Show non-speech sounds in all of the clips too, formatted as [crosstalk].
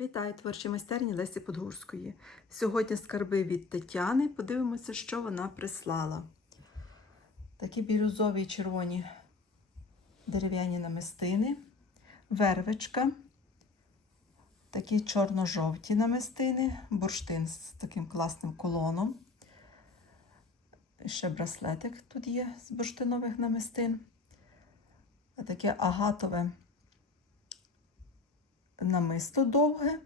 Вітаю творчі майстерні Лесі Подгурської. Сьогодні скарби від Тетяни. Подивимося, що вона прислала. Такі бірюзові і червоні дерев'яні намистини, вервичка, такі чорно-жовті намистини, бурштин з таким класним колоном. Ще браслетик тут є з бурштинових намистин. Таке агатове намисто довге.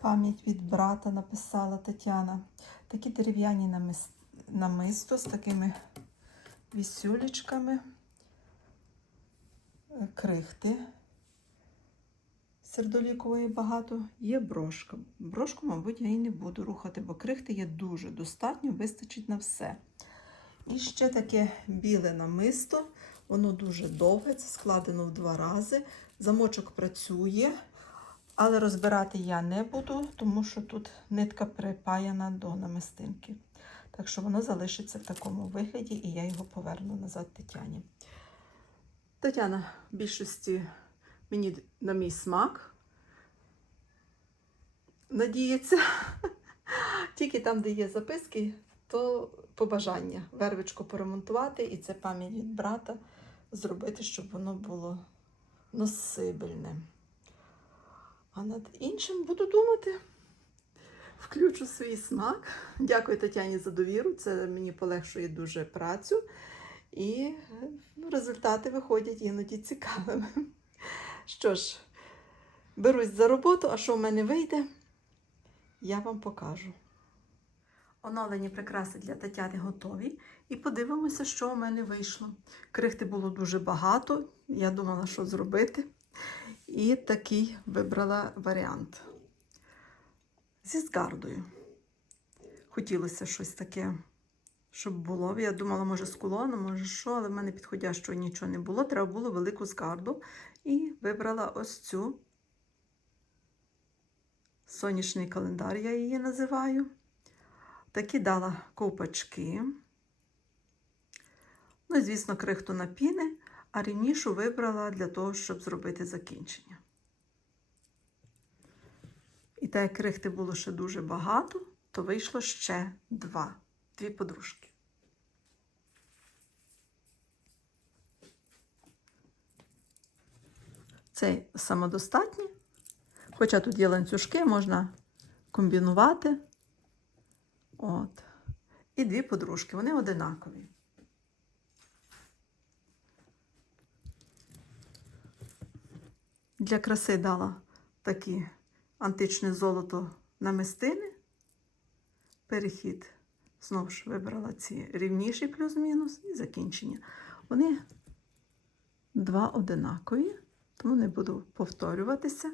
Пам'ять від брата написала Тетяна. Такі дерев'яні намис... намисто з такими вісюлечками, крихти сердолікової багато. Є брошка. Брошку, мабуть, я і не буду рухати, бо крихти є дуже достатньо, вистачить на все. І ще таке біле намисто. Воно дуже довге, це складено в два рази. Замочок працює, але розбирати я не буду, тому що тут нитка припаяна до намистинки. Так що воно залишиться в такому вигляді, і я його поверну назад Тетяні. Тетяна в більшості мені на мій смак. Надіється. [laughs] Тільки там, де є записки, то побажання вервичку поремонтувати, і це пам'ять від брата зробити, щоб воно було носибельне. А над іншим буду думати. Включу свій смак. Дякую Тетяні за довіру. Це мені полегшує дуже працю. І е, результати виходять іноді цікавими. Що ж, берусь за роботу, а що в мене вийде, я вам покажу. Оновлені прикраси для Тетяни готові. І подивимося, що у мене вийшло. Крихти було дуже багато, я думала, що зробити. І такий вибрала варіант. Зі згардою. Хотілося щось таке, щоб було. Я думала, може, з кулоном, може що, але в мене підходящого нічого не було. Треба було велику згарду. І вибрала ось цю сонячний календар, я її називаю. Такі дала ковпачки. Ну і, звісно, крихту на піни, а рівнішу вибрала для того, щоб зробити закінчення. І так як крихти було ще дуже багато, то вийшло ще два, дві подружки. Цей самодостатній, хоча тут є ланцюжки, можна комбінувати. От. І дві подружки, вони одинакові. Для краси дала такі античне золото намистини. Перехід. Знову ж вибрала ці рівніші плюс-мінус і закінчення. Вони два одинакові, тому не буду повторюватися.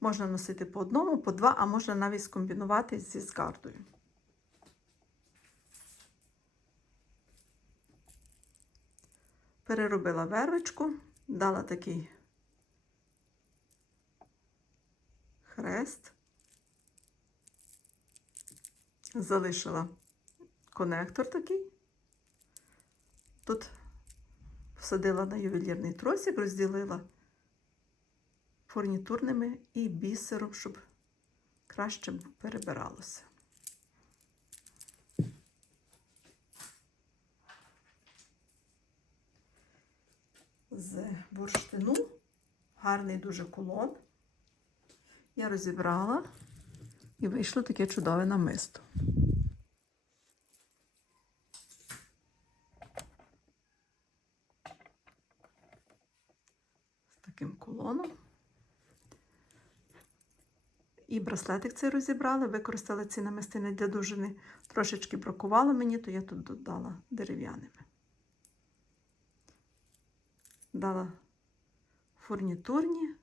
Можна носити по одному, по два, а можна навіть скомбінувати зі скардою. Переробила вервичку, дала такий хрест, залишила конектор такий. Тут посадила на ювелірний тросик, розділила фурнітурними і бісером, щоб краще перебиралося. З бурштину гарний дуже кулон. Я розібрала і вийшло таке чудове намисто. З таким кулоном. І браслетик цей розібрала, використала ці намистини для дужини. Трошечки бракувало мені, то я тут додала дерев'яними. Дала фурнітурні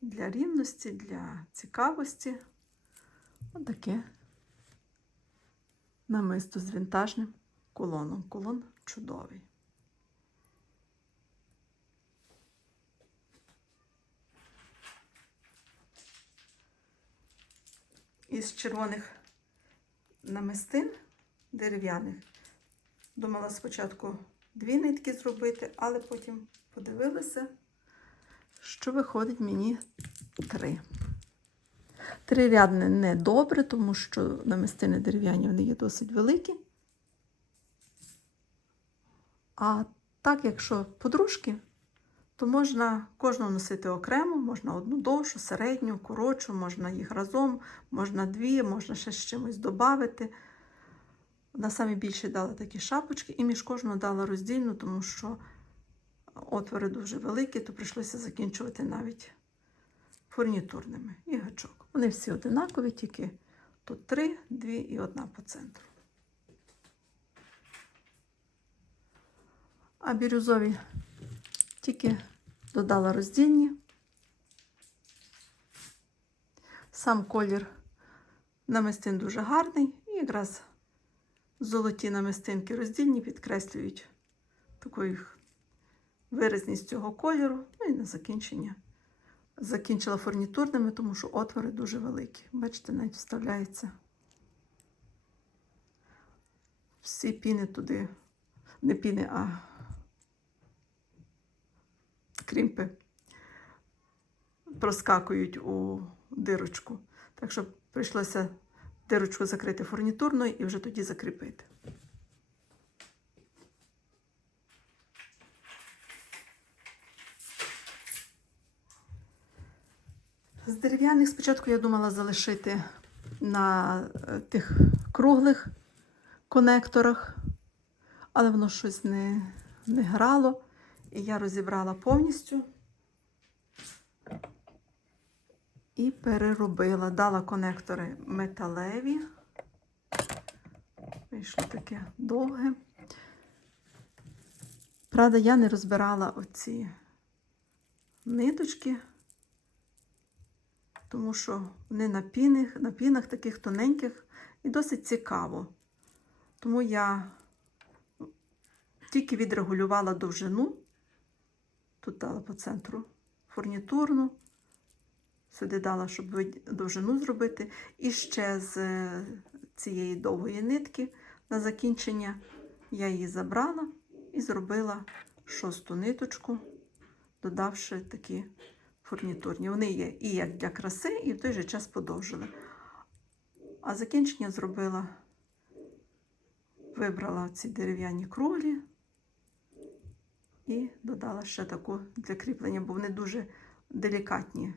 для рівності, для цікавості. Отаке намисто з вінтажним кулоном. Кулон чудовий. Із червоних намистин дерев'яних. Думала спочатку дві нитки зробити, але потім подивилася, що виходить мені три. Трирядне не добре, тому що намистини дерев'яні вони є досить великі. А так, якщо подружки, то можна кожну носити окремо, можна одну довшу, середню, коротшу, можна їх разом, можна дві, можна ще з чимось додати. Вона самі більше дала такі шапочки, і між кожною дала роздільну, тому що отвори дуже великі, то прийшлося закінчувати навіть фурнітурними і гачок. Вони всі одинакові, тільки тут три, дві і одна по центру. А бірюзові тільки додала роздільні. Сам колір намистин дуже гарний, і якраз золоті намистинки роздільні підкреслюють таку їх виразність цього кольору. Ну і на закінчення. Закінчила фурнітурними, тому що отвори дуже великі. Бачите, навіть вставляється. Всі піни туди, не піни, а крімпи проскакують у дирочку. Так що прийшлося дирочку закрити фурнітурною і вже тоді закріпити. З дерев'яних спочатку я думала залишити на е, тих круглих конекторах, але воно щось не, не грало. І я розібрала повністю і переробила. Дала конектори металеві. Вийшло таке довге. Правда, я не розбирала оці ниточки, тому що вони на пінах, на пінах таких тоненьких і досить цікаво. Тому я тільки відрегулювала довжину. Тут дала по центру фурнітурну, сюди дала, щоб довжину зробити. І ще з е, цієї довгої нитки на закінчення я її забрала і зробила шосту ниточку, додавши такі фурнітурні. Вони є і як для краси, і в той же час подовжили. А закінчення зробила, вибрала ці дерев'яні круглі і додала ще таку для кріплення, бо вони дуже делікатні,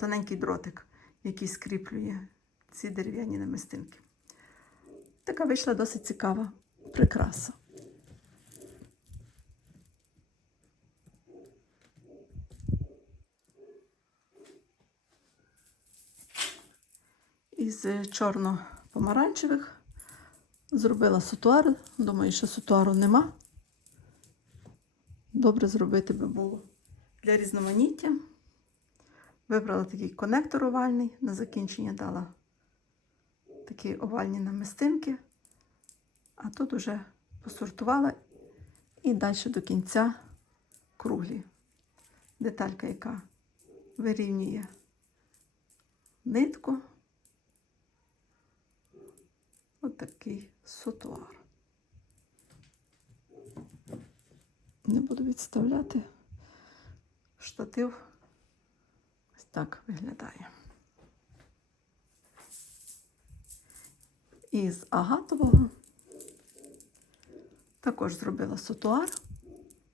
тоненький дротик, який скріплює ці дерев'яні намистинки. Така вийшла досить цікава прикраса. Із чорно-помаранчевих зробила сутуар. Думаю, що сутуару нема добре зробити би було для різноманіття. Вибрала такий конектор овальний, на закінчення дала такі овальні намистинки, а тут уже посортувала і далі до кінця круглі. Деталька, яка вирівнює нитку. Отакий сутуар. Не буду відставляти. Штатив ось так виглядає. Із агатового також зробила сутуар,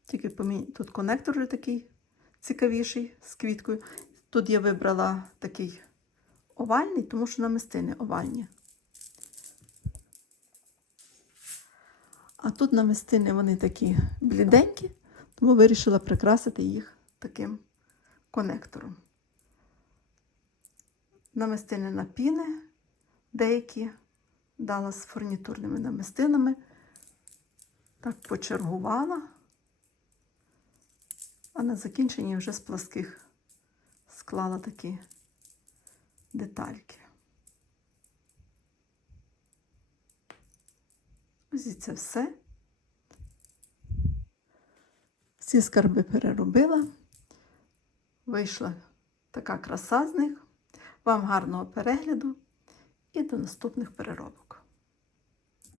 тільки помі... тут конектор вже такий цікавіший з квіткою. Тут я вибрала такий овальний, тому що намистини овальні. А тут намистини вони такі бліденькі, тому вирішила прикрасити їх таким конектором. Намистини на піни, деякі дала з фурнітурними намистинами. Так почергувала, а на закінченні вже з пласких склала такі детальки. Ось і це все. Всі скарби переробила. Вийшла така краса з них. Вам гарного перегляду і до наступних переробок.